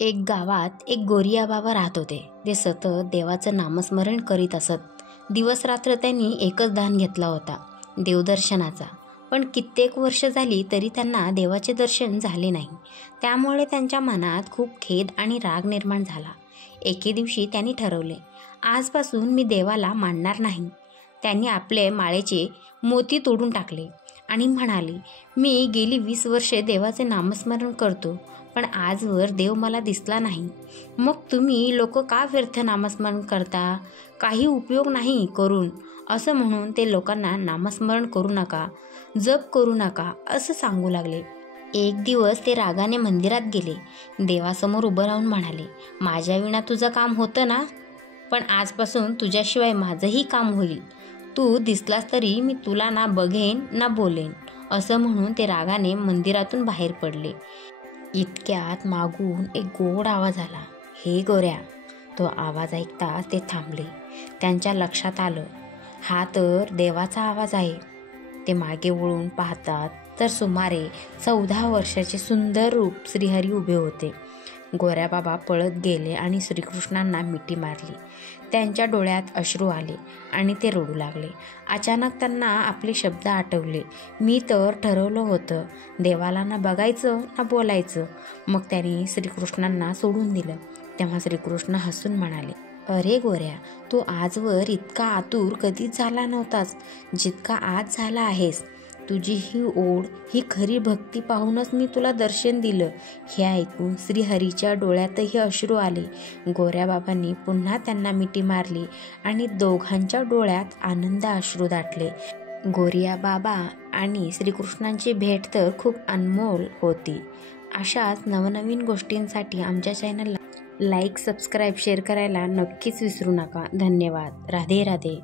एक गावात एक गोरिया बाबा राहत होते. ते सतत देवाचं नामस्मरण करीत असत. दिवस रात्र त्यांनी एकच ध्यान घेतला होता, देवदर्शनाचा. पण कित्येक वर्ष झाली तरी त्यांना देवाचे दर्शन झाले नाही. त्यामुळे त्यांच्या मनात खूप खेद आणि राग निर्माण झाला. एके दिवशी त्यांनी ठरवले, आजपासून मी देवाला मानणार नाही. त्यांनी आपले माळेचे मोती तोडून टाकले आणि म्हणाले, मी गेली 20 वर्षे देवाचे नामस्मरण करतो, पण आजवर देव मला दिसला नाही. मग तुम्ही लोक का व्यर्थ नामस्मरण करता? काही उपयोग नाही करून, असं म्हणून ते लोकांना नामस्मरण करू नका, जप करू नका असं सांगू लागले. एक दिवस ते रागाने मंदिरात गेले. देवासमोर उभं राहून म्हणाले, माझ्या विना तुझं काम होतं ना, पण आजपासून तुझ्याशिवाय माझंही काम होईल. तू दिसलास तरी मी तुला ना बघेन ना बोलेन. असं म्हणून ते रागाने मंदिरातून बाहेर पडले. इतक्यात मागून एक गोड आवाज आला, हे गोऱ्या. तो आवाज ऐकताच ते थांबले. त्यांच्या लक्षात आलं, हा तर देवाचा आवाज आहे. ते मागे वळून पाहतात तर सुमारे 14 वर्षाचे सुंदर रूप श्रीहरी उभे होते. गोऱ्या बाबा पळत गेले आणि श्रीकृष्णांना मिठी मारली. त्यांच्या डोळ्यात अश्रू आले आणि ते रडू लागले. अचानक त्यांना आपले शब्द आठवले. मी तर ठरवलं होतं, देवाला ना बघायचं ना बोलायचं. मग त्यांनी श्रीकृष्णांना सोडून दिलं. तेव्हा श्रीकृष्ण हसून म्हणाले, अरे गोऱ्या, तू आजवर इतका आतुर कधीच झाला नव्हतास जितका आज झाला आहेस. तुझी ही ओढ, ही खरी भक्ती पाहूनच मी तुला दर्शन दिलं. हे ऐकून श्रीहरीच्या डोळ्यातही अश्रू आले. गोऱ्या बाबांनी पुन्हा त्यांना मिठी मारली आणि दोघांच्या डोळ्यात आनंद अश्रू दाटले. गोरिया बाबा आणि श्रीकृष्णांची भेट तर खूप अनमोल होती. अशाच नवनवीन गोष्टींसाठी आमच्या चॅनलला लाईक, सबस्क्राईब, शेअर करायला नक्कीच विसरू नका. धन्यवाद. राधे राधे.